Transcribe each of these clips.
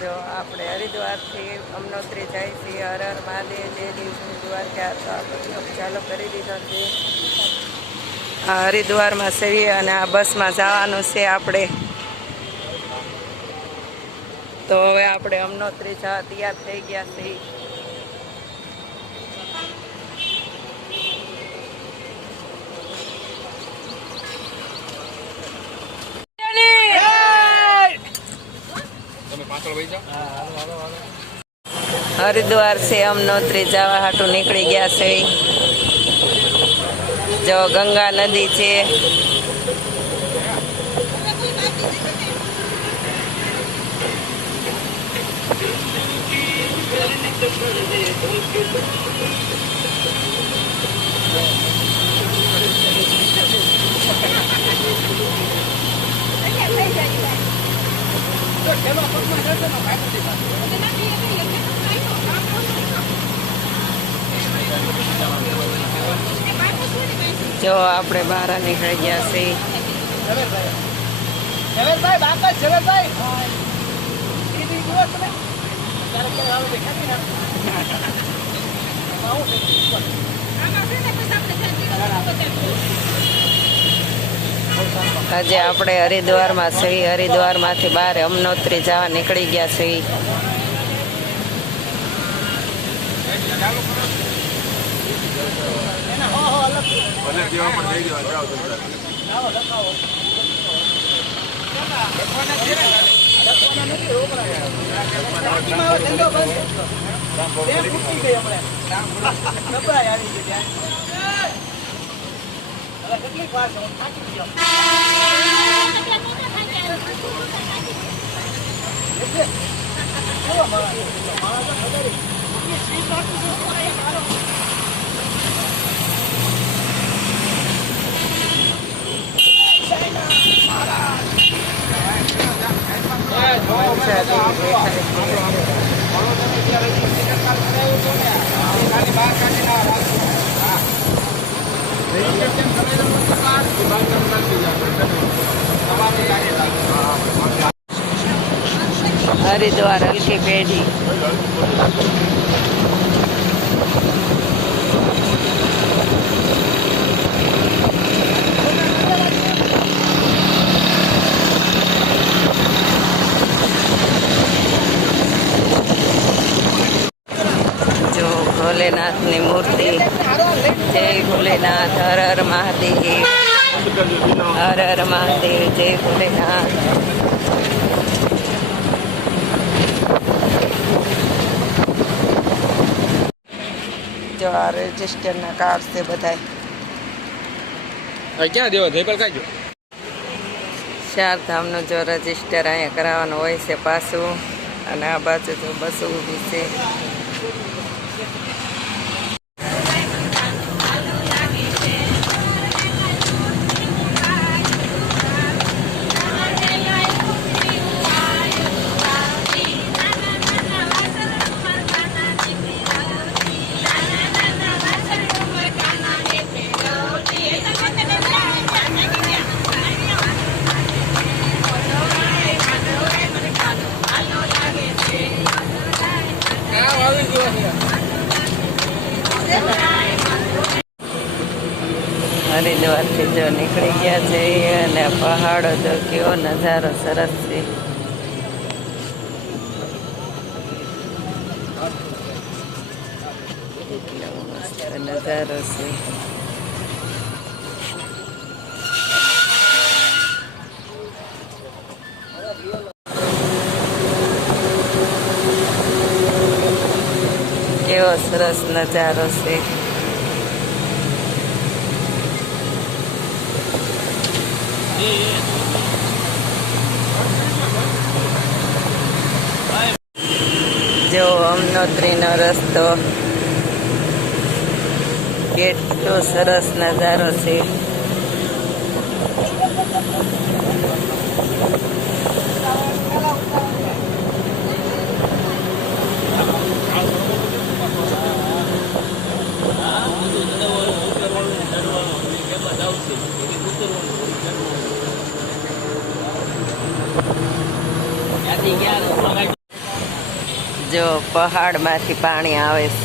જો આપણે હરિદ્વારથી અમનોત્રી જાય છીએ. હર હર મહાદેવ, જય દેવ દ્વારકા. તો આપણે ચાલુ કરી દીધો છે. આ હરિદ્વારમાં છીએ અને આ બસમાં જવાનું છે આપણે. તો હવે આપણે અમનોત્રી જવા તૈયાર થઈ ગયા છીએ. હરિદ્વાર છે અમનોત્રી જવા હાટું નીકળી ગયા છે. જો ગંગા નદી છે. જો આપણે બહાર નીકળી ગયા છીએ. આજે આપણે હરિદ્વારમાં છીએ. હરિદ્વારમાંથી બહાર અમનોત્રી જવા નીકળી ગયા છીએ. હરિદ્વાર હલકી પેઢી. જો ભોલેનાથની મૂર્તિ. જય ભોલેનાથ. હર હર મહાદેવ. હર હર મહાદેવ. જય ભોલેનાથ. જો આ રજિસ્ટરના કાર્ડ છે બધા. ક્યાં દેવા જયપાલ કાઢજો. ચારધામનું જો રજિસ્ટર અહીંયા કરાવવાનું હોય છે પાછું. અને આ બાજુ જો બસો ઊભી છે. હરિદ્વારથી જો નીકળી ગયા છે અને પહાડો જો કેવો નજારો સરસ છે. મસ્ત નજારો છે. કેવો સરસ નજારો છે. જો અમનોત્રીનો રસ્તો. કેટલો સરસ નજારો છે. જો પહાડમાંથી પાણી આવે છે.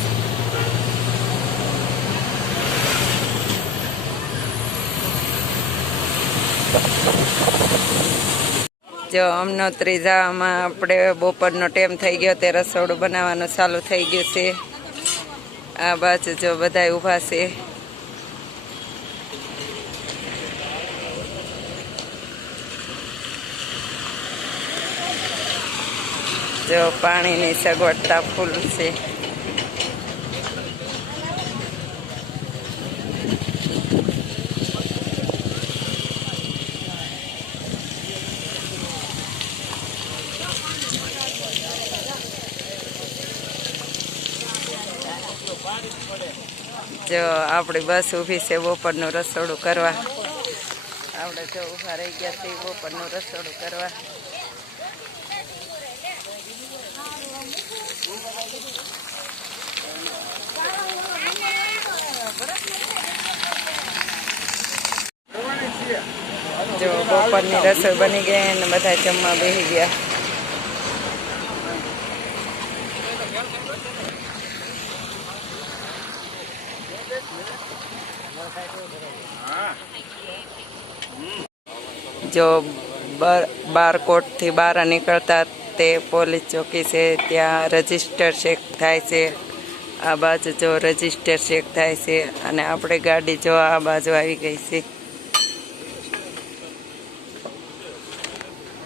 જો અમનોત્રી જવામાં આપણે બપોરનો ટાઈમ થઈ ગયો તે રસોડું બનાવવાનું ચાલુ થઈ ગયું છે. આ બાજુ જો બધા ઊભા છે. જો પાણીની સગવડતા ફૂલ છે. જો આપણી બસ ઊભી છે બપોરનું રસોડું કરવા. આપણે જો ઊભા રહી ગયા છીએ બપોરનું રસોડું કરવા. જો બપોરની રસોઈ બની ગઈ અને બધા જમવા બેસી ગયા. જો બારકોટથી બહાર નીકળતા તે પોલીસ ચોકી છે, ત્યાં રજિસ્ટર ચેક થાય છે. આ બાજુ જો રજિસ્ટર ચેક થાય છે અને આપણે ગાડી જો આ બાજુ આવી ગઈ છે.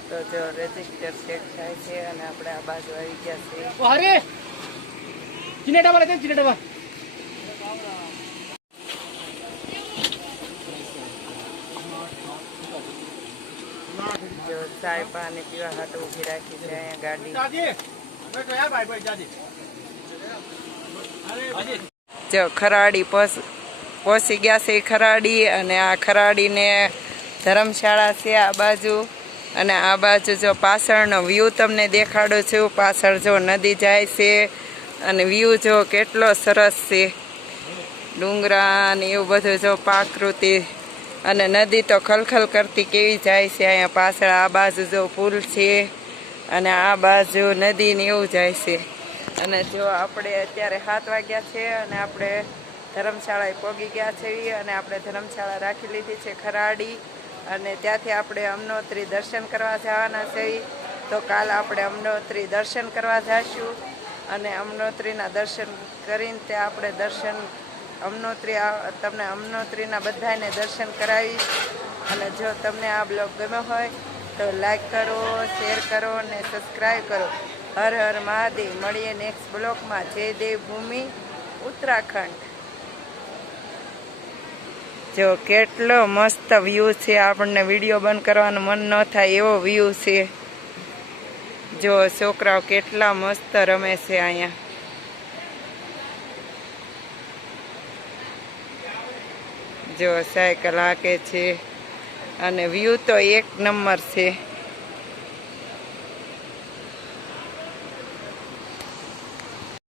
તો જો રજિસ્ટર ચેક થાય છે અને આપણે આ બાજુ આવી ગયા છે. જો ચાય પાણી પીવા હાટુ ઊભી રાખી છે અહીંયા ગાડી. જો ખરાડી પહોંચી ગયા છે ખરાડી, અને આ ખરાડીને ધર્મશાળા છે આ બાજુ. અને આ બાજુ જો પાછળનો વ્યૂ તમને દેખાડું છું. પાછળ જો નદી જાય છે અને વ્યૂ જો કેટલો સરસ છે. ડુંગરા ને એવું બધું જો પ્રાકૃતિ, અને નદી તો ખલખલ કરતી કેવી જાય છે અહીંયા પાછળ. આ બાજુ જો પુલ છે અને આ બાજુ નદી ને એવું જાય છે. અને જો આપણે અત્યારે 7 વાગ્યા છે અને આપણે ધર્મશાળાએ પહોંચી ગયા છે. અને આપણે ધર્મશાળા રાખી લીધી છે ખરાડી, અને ત્યાંથી આપણે અમનોત્રી દર્શન કરવા જવાના છે. તો કાલ આપણે અમનોત્રી દર્શન કરવા જઈશું, અને અમનોત્રીના દર્શન કરીને ત્યાં આપણે તમને અમનોત્રીના બધાને દર્શન કરાવીશ. અને જો તમને આ બ્લોગ ગમ્યો હોય તો લાઈક કરો, શેર કરો અને સબસ્ક્રાઈબ કરો. હર હર મહાદેવ. મળીએ નેક્સ્ટ બ્લોગમાં. જય દેવભૂમિ ઉત્તરાખંડ. જો કેટલો મસ્ત વ્યૂ છે. આપણને વિડીયો બંધ કરવાનું મન ન થાય એવો વ્યૂ છે. જો છોકરાઓ કેટલા મસ્ત રમે છે અહીંયા. જો સાયકલ હાકે છે અને વ્યૂ તો એક નંબર છે.